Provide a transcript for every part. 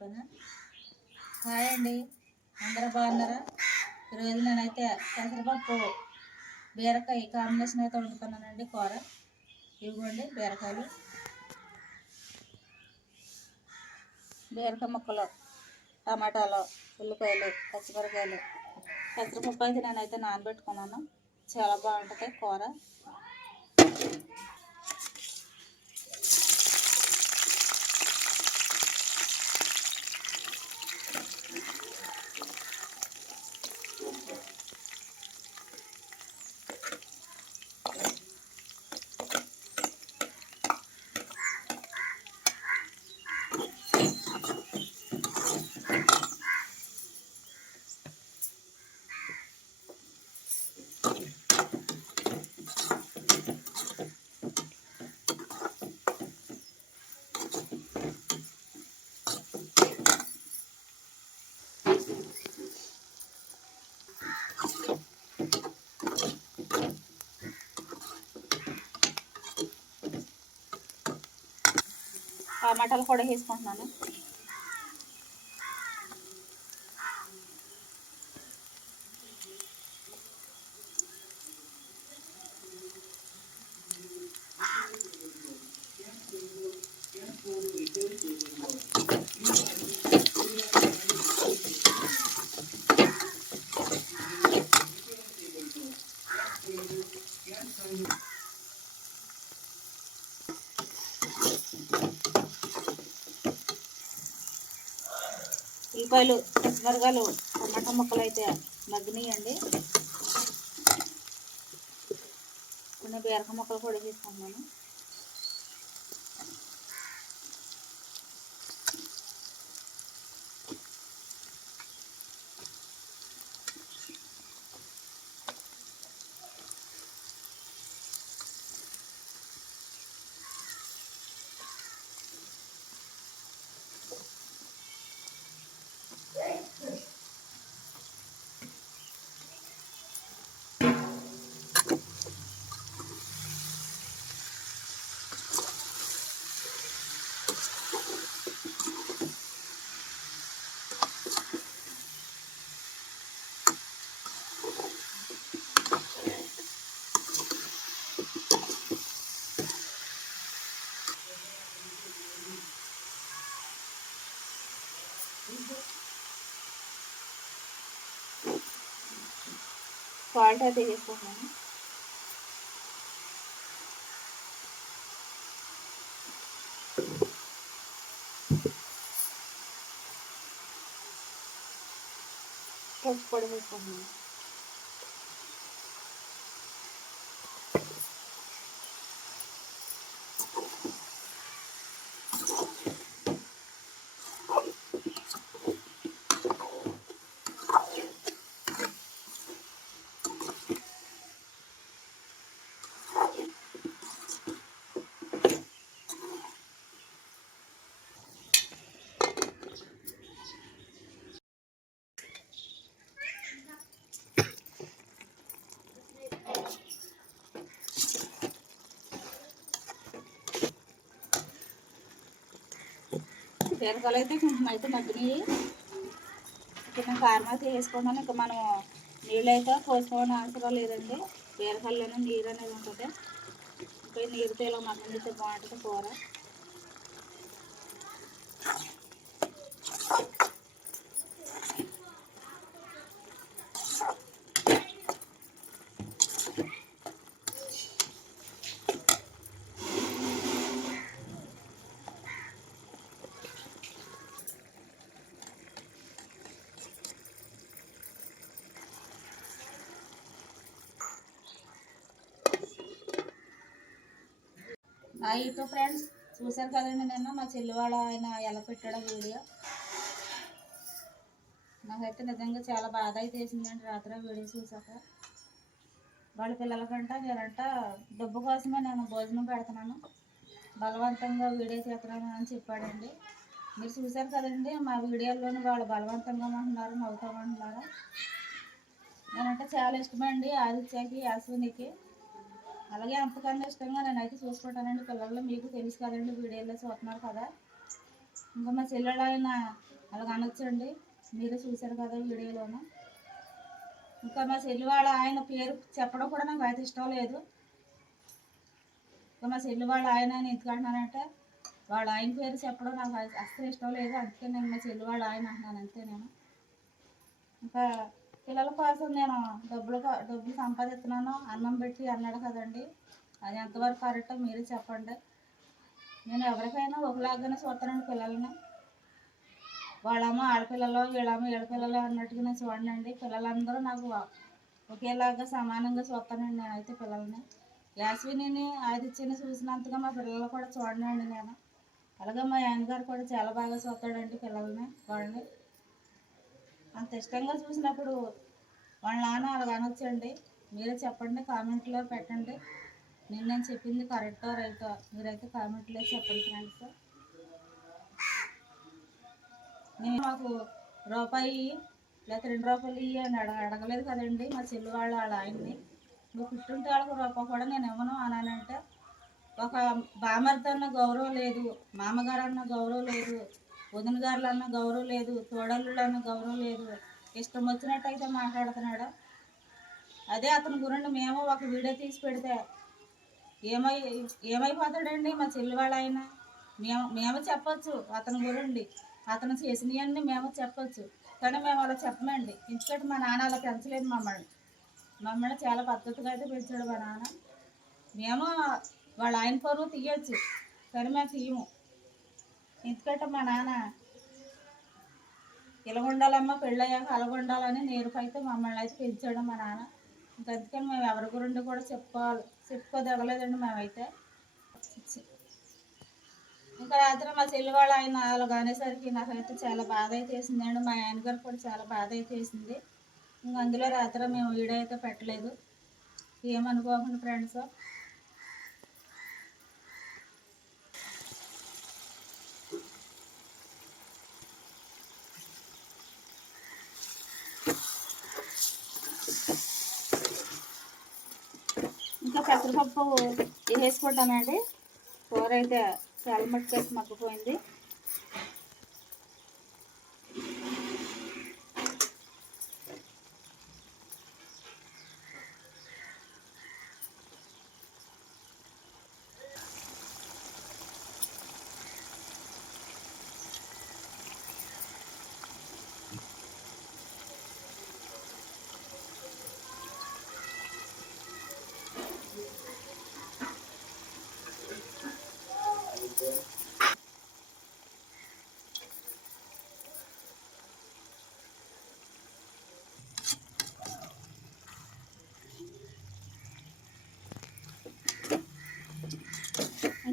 చెప్పాను? హాయ్ అండి. అందరూ బాగున్నారా? ఈరోజు నేనైతే పెసరపప్పు బీరకాయ కాంబినేషన్ అయితే వండుతున్నానండి కూర. ఇవ్వండి బీరకాయలు. బీరకాయ ముక్కలు టమాటాలు ఉల్లిపాయలు పచ్చిమిరకాయలు పెసరపప్పు అయితే నేనైతే నానబెట్టుకున్నాను. చాలా బాగుంటుంది కూర. టమాటాలు కూడా వేసుకుంటున్నాను. ఉల్లిపాయలు పచ్చిమిరకాయలు టమాటా ముక్కలు అయితే మగ్గినాయండి. కొన్ని బీరక ముక్కలు కూడా తీసుకుంటున్నాను సాల్ట్ అయితే వేసుకుంటున్నాను పసుపు పొడి వేసుకుంటున్నాను అయితే కొంచెం అయితే మగ్గినాయి కొంచెం కారం అయితే వేసుకున్నాను ఇంకా మనం నీళ్ళు అయితే పోసుకోవడం అవసరం లేదండి. బీరకాయల్లోనే నీరు అనేది ఉంటుంది. ఇంకా నీరుతో ఇలా మగ్గనిస్తే బాగుంటుంది కూర? ఆ ఫ్రెండ్స్ చూశారు కదండి నిన్న? మా చెల్లి వాళ్ళ ఆయన ఎలా పెట్టాడో వీడియో. నాకైతే నిజంగా చాలా బాధ అయితే వేసిందండి రాత్రి వీడియో చూసాక వాళ్ళ పిల్లలకంట నేనంట డబ్బు కోసమే నేను భోజనం పెడుతున్నాను. బలవంతంగా వీడియో చేస్తున్నాను అని చెప్పాడండి. మీరు చూశారు కదండి మా వీడియోలోని వాళ్ళు బలవంతంగా అంటున్నారు నవ్వుతామంటున్నారు నేనంటే చాలా ఇష్టమండి ఆదిత్యకి అశ్వినికి అలాగే అంతకన్నా ఇష్టంగా నేనైతే చూసుకుంటానండి. పిల్లల్లో మీకు తెలుసు కదండి వీడియోలో చూస్తున్నారు కదా. ఇంకా మా చెల్లెడు ఆయన అలాగ అనొచ్చండి. మీరే చూశారు కదా వీడియోలోను. ఇంకా మా చెల్లి వాళ్ళ ఆయన పేరు చెప్పడం కూడా నాకు అయితే ఇష్టం లేదు. ఇంకా మా చెల్లి వాళ్ళ ఆయన అని ఎందుకు అంటున్నానంటే వాళ్ళ ఆయన పేరు చెప్పడం నాకు అస్సలు ఇష్టం లేదు. అందుకే నేను మా చెల్లి వాళ్ళ ఆయన అంటున్నాను అంతే నేను. ఇంకా పిల్లల కోసం నేను డబ్బులు కా- డబ్బులు సంపాదిస్తున్నాను. అన్నం పెట్టి అన్నాడు కదండి. అది ఎంతవరకు కరెక్టో మీరే చెప్పండి. నేను ఎవరికైనా ఒకలాగానే చూస్తానండి పిల్లల్ని. వాళ్ళమ్మ ఆడపిల్లలు వీళ్ళమ్మ ఈడపిల్లలు అన్నట్టుగా నేను చూడండి పిల్లలందరూ నాకు ఒకేలాగా సమానంగా చూస్తానండి నేనైతే పిల్లల్ని. యాస్విని ఆదిత్యని చూసినంతగా మా పిల్లలు కూడా చూడండి నేను. అలాగే మా ఆయనగారు కూడా చాలా బాగా చూస్తాడండి పిల్లల్ని. వాళ్ళని అంత ఇష్టంగా చూసినప్పుడు వాళ్ళ నాన్న అలా అనొచ్చండి మీరే చెప్పండి కామెంట్లో పెట్టండి. నేను నేను చెప్పింది కరెక్టో రైటో మీరైతే కామెంట్లో చెప్పండి ఫ్రెండ్స్. నేను మాకు రూపాయి లేకపోతే రెండు రూపాయలు ఇయ్యి అని అడగ అడగలేదు కదండి. మా చెల్లి వాళ్ళు వాళ్ళ ఆయన్ని. నువ్వు పుట్టుంటే వాళ్ళకి రూపాయి కూడా నేను ఇవ్వను అనానంటే ఒక బామర్ది అన్న గౌరవం లేదు మామగారు అన్న గౌరవం లేదు వదిన గౌరవం లేదు తోడల్లుడు అన్న గౌరవం లేదు. ఇష్టం వచ్చినట్టయితే మాట్లాడుతున్నాడు? అదే అతని గురించి మేము ఒక వీడియో తీసి పెడితే ఏమై ఏమైపోతాడండి మా చెల్లి వాళ్ళ ఆయన మేము మేము చెప్పచ్చు అతని గురండి అతను చేసినవన్నీ మేము చెప్పచ్చు. కానీ మేము అలా చెప్పమండి. ఎందుకంటే మా నాన్న అలా పెంచలేదు మమ్మల్ని. మమ్మల్ని చాలా పద్ధతిగా అయితే పెంచాడు మా నాన్న. మేము వాళ్ళ ఆయన పరువు తీయచ్చు. కానీ మేము తీయము. ఎందుకంటే మా నాన్న. ఇలా ఉండాలమ్మా పెళ్ళయ్యాక అలాగుండాలని నేర్పైతే మమ్మల్ని అయితే పెంచాడు మా నాన్న. ఇంకా అందుకని మేము ఎవరి గురించి కూడా చెప్పుకోవాలి చెప్పుకోదగలేదండి మేమైతే. ఇంకా రాత్రి మా చెల్లి వాళ్ళ ఆయన వాళ్ళు కానేసరికి నాకైతే చాలా బాధ అయితే వేసిందండి మా ఆయన గారు కూడా చాలా బాధ అయితే వేసింది ఇంకా అందులో రాత్రి మేము వీడియో అయితే పెట్టలేదు. ఏమనుకోకుండా ఫ్రెండ్స్ ఇంకా పెసరపప్పు వేసుకుంటానండి కూర అయితే చాలా మట్టుకేసి మగ్గిపోయింది.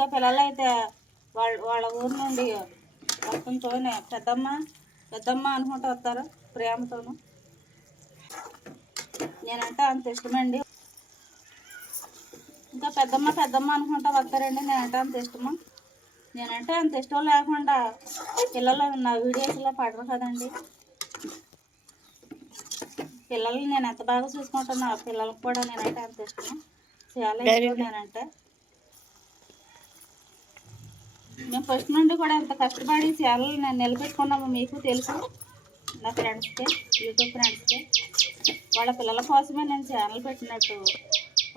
ఇంకా పిల్లలు అయితే వాళ్ళ వాళ్ళ ఊరు నుండి వస్తుంటూనే. పెద్దమ్మ పెద్దమ్మ అనుకుంటూ వస్తారు ప్రేమతోను. నేనంటే అంత ఇష్టమండి. ఇంకా పెద్దమ్మ పెద్దమ్మ అనుకుంటా వస్తారండి. నేనంటే అంత ఇష్టము. నేనంటే అంత ఇష్టం లేకుండా పిల్లలు నా వీడియోస్లో పడరు కదండి. పిల్లల్ని నేను ఎంత బాగా చూసుకుంటున్నా పిల్లలకు కూడా నేనంటే అంత ఇష్టం. చాలా ఇష్టం నేనంటే. మేము ఫస్ట్ నుండి కూడా ఎంత కష్టపడి ఛానల్ నేను నిలబెట్టుకున్నాము మీకు తెలుసు. నా ఫ్రెండ్స్కి యూట్యూబ్ ఫ్రెండ్స్కి వాళ్ళ పిల్లల కోసమే నేను ఛానల్ పెట్టినట్టు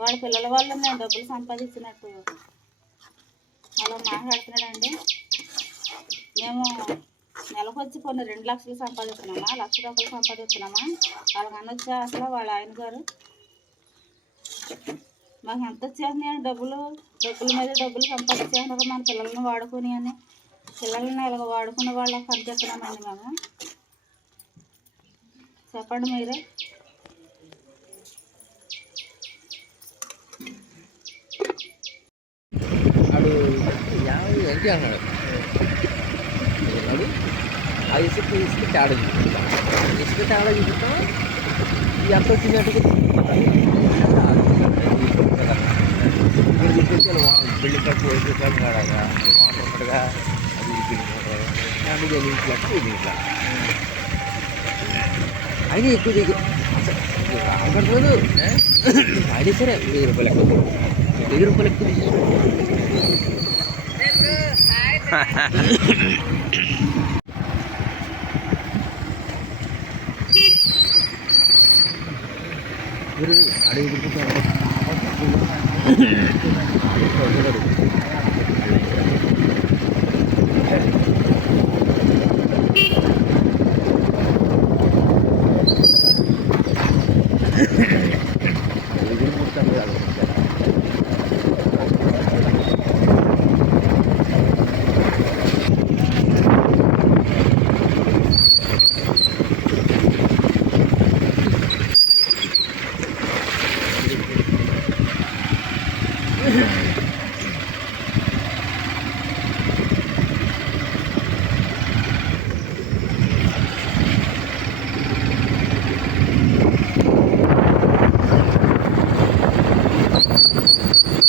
వాళ్ళ పిల్లల వల్ల నేను డబ్బులు సంపాదించినట్టు అలా మాట్లాడుతున్నాడండి. మేము నెలకు వచ్చి కొన్ని రెండు లక్షలు సంపాదిస్తున్నామా లక్ష రూపాయలు సంపాదిస్తున్నామా? వాళ్ళకి అనొచ్చా అసలు వాళ్ళ ఆయన గారు మాకు ఎంత వచ్చేస్తున్నాయి డబ్బులు? డబ్బుల మీద డబ్బులు సంపాదించేస్తున్నారు మన పిల్లల్ని వాడుకొని అని. పిల్లల్ని ఇలా వాడుకున్న వాళ్ళకి కనిపిస్తున్నామండి మేము. చెప్పండి మీరే. ఏంటి అన్నాడు. ఆ ఇసుక ఇసుక తేడా చూపిస్తాం. ఇసుక తేడా చూపిస్తాం. ఎంత వచ్చినట్టుగా బిల్లు పెట్టి బిల్లు తక్కువ అయితే కాడగా వాటర్ ఉండగా అది ఇది ఇంట్లో ఇది ఇట్లా అయినా ఎక్కువ దిగు అక్కడ పోదు అయినా సరే వెయ్యి రూపాయలు ఎక్కువ వెయ్యి రూపాయలు ఎక్కువ అడిగి ちょっと待って。